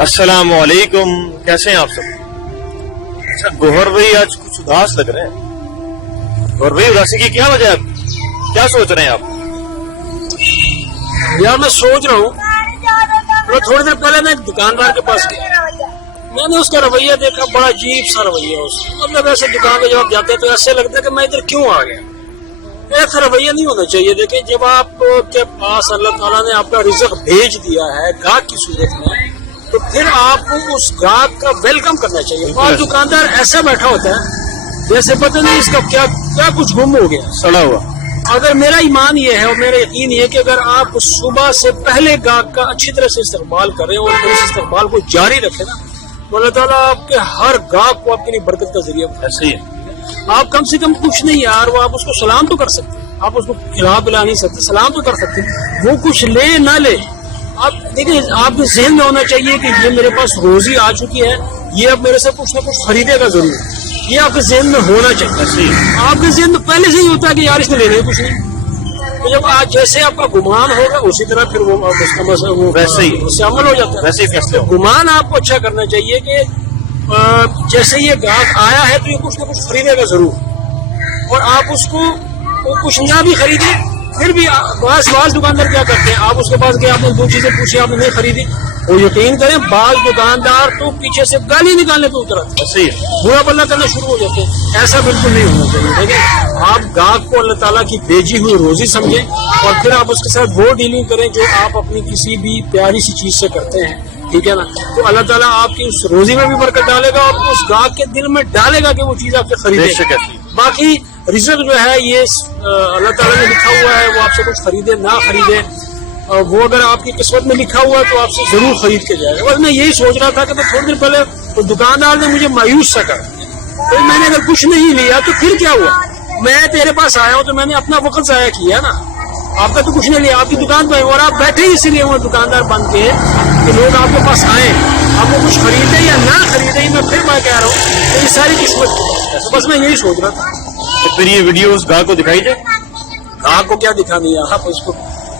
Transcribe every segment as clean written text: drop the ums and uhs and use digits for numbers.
السلام علیکم، کیسے ہیں آپ سب؟ اچھا گوہر بھائی آج کچھ اداس لگ رہے ہیں۔ گوہر بھائی اداسی کی کیا وجہ ہے؟ کیا سوچ رہے ہیں آپ؟ یار میں سوچ رہا ہوں، میں تھوڑی دیر پہلے میں ایک دکاندار کے پاس گیا، میں نے اس کا رویہ دیکھا، بڑا عجیب سا رویہ ہے اس کا۔ مطلب ایسے دکان پہ جب آپ جاتے ہیں تو ایسے لگتا ہے کہ میں ادھر کیوں آ گیا۔ ایسا رویہ نہیں ہونا چاہیے۔ دیکھیں جب آپ کے پاس اللہ تعالیٰ نے آپ کا رزق بھیج دیا ہے گاہک کی صورت میں، تو پھر آپ کو اس گاہک کا ویلکم کرنا چاہیے۔ اور دکاندار ایسا بیٹھا ہوتا ہے جیسے پتہ نہیں اس کا کیا کچھ گم ہو گیا، سڑا ہوا۔ اگر میرا ایمان یہ ہے اور میرا یقین یہ ہے کہ اگر آپ صبح سے پہلے گاہک کا اچھی طرح سے استقبال کریں اور پھر اس استقبال کو جاری رکھیں نا، تو اللہ تعالیٰ آپ کے ہر گاہک کو آپ کے لیے برکت کا ذریعہ بنا۔ ایسے ہی ہے۔ آپ کم سے کم کچھ نہیں یار، وہ آپ اس کو سلام تو کر سکتے ہیں، آپ اس کو کھلا پلا نہیں سکتے، سلام تو کر سکتے ہیں، وہ کچھ لے نہ لے۔ آپ دیکھیں آپ کے ذہن میں ہونا چاہیے کہ یہ میرے پاس روزی آ چکی ہے، یہ اب میرے سے کچھ نہ کچھ خریدے گا ضرور، یہ آپ کے ذہن میں ہونا چاہیے۔ آپ کے ذہن میں پہلے سے ہی ہوتا ہے کہ یار اس نے لینا ہے کچھ نہیں، تو جب آج جیسے آپ کا گمان ہوگا اسی طرح پھر وہ ویسے ہی اس سے عمل ہو جاتا ہے۔ ویسے ہی فیصلے ہو۔ گمان آپ کو اچھا کرنا چاہیے کہ جیسے یہ گاہک آیا ہے تو یہ کچھ نہ کچھ خریدے گا ضرور، اور آپ اس کو کچھ نہ بھی خریدے پھر بھی بعض دکاندار کیا کرتے ہیں، آپ اس کے پاس گئے، آپ نے دو چیزیں پوچھی، آپ نے نہیں خریدی، وہ یقین کریں بعض دکاندار تو پیچھے سے گالی نکالنے پہ اتر آتے ایسے ہی ہے۔ برا بلا کرنا شروع ہو جاتے ہیں۔ ایسا بالکل نہیں ہونا چاہیے۔ دیکھیں آپ گاہک کو اللہ تعالیٰ کی بھیجی ہوئی روزی سمجھیں اور پھر آپ اس کے ساتھ وہ ڈیلنگ کریں جو آپ اپنی کسی بھی پیاری سی چیز سے کرتے ہیں، ٹھیک ہے نا؟ تو اللہ تعالیٰ آپ کی اس روزی میں بھی برکت ڈالے گا اور اس گاہک کے دل میں ڈالے گا کہ وہ چیز آپ سے خریدے۔ باقی رزق جو ہے یہ اللہ تعالیٰ نے لکھا ہوا ہے، وہ آپ سے کچھ خریدے نہ خریدے، وہ اگر آپ کی قسمت میں لکھا ہوا ہے تو آپ سے ضرور خرید کے جائے گا۔ بس میں یہی سوچ رہا تھا کہ تھوڑی دیر پہلے تو دکاندار نے مجھے مایوس سا کر دیا، تو میں نے اگر کچھ نہیں لیا تو پھر کیا ہوا؟ میں تیرے پاس آیا ہوں تو میں نے اپنا وقت ضائع کیا نا، آپ کا تو کچھ نہیں لیا، آپ کی دکان پہ اور آپ بیٹھے اسی لیے وہ دکاندار بن کے کہ لوگ آپ کے پاس آئیں، آپ کو کچھ خریدے یا نہ خریدے، میں پھر میں کہہ رہا ہوں یہ ساری قسمت۔ بس میں یہی سوچ رہا تھا۔ تو پھر یہ ویڈیو اس گاہک کو دکھائی جائے؟ گاہک کو کیا دکھانی ہے، آپ اس کو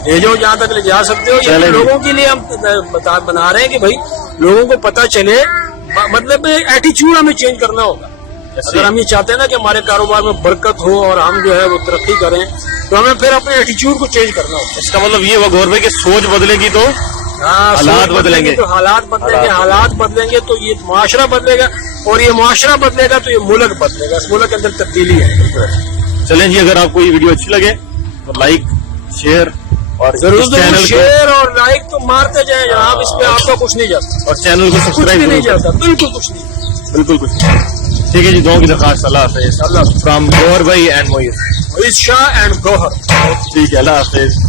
بھیجو جہاں تک لے جا سکتے ہو۔ یہ لوگوں کے لیے ہم بنا رہے ہیں کہ بھائی لوگوں کو پتہ چلے، مطلب ایٹیچیوڈ ہمیں چینج کرنا ہوگا۔ اگر ہم یہ چاہتے ہیں نا کہ ہمارے کاروبار میں برکت ہو اور ہم جو ہے وہ ترقی کریں تو ہمیں پھر اپنے ایٹیچیوڈ کو چینج کرنا ہوگا۔ اس کا مطلب یہ ہوا گور بھائی کہ سوچ بدلے گی تو حالات بدلیں گے، تو حالات بدلیں گے، حالات بدلیں گے تو یہ معاشرہ بدلے گا، اور یہ معاشرہ بدلے گا تو یہ ملک بدلے گا، اس ملک کے اندر تبدیلی ہے۔ چلیں جی، اگر آپ کو یہ ویڈیو اچھی لگے تو لائک شیئر اور ضرور شیئر اور لائک تو مارتے جائیں جناب، اس پہ آپ کا کچھ نہیں جاتا اور چینل کو کچھ بھی سبسکرائب نہیں جاتا، بالکل کچھ نہیں، بالکل کچھ نہیں۔ ٹھیک ہے جی، دعاؤں کی درخواست۔ اللہ حافظ۔ اللہ فرام گور بھائی اینڈ موئز شاہ اینڈ گوہر۔ ٹھیک ہے، اللہ حافظ۔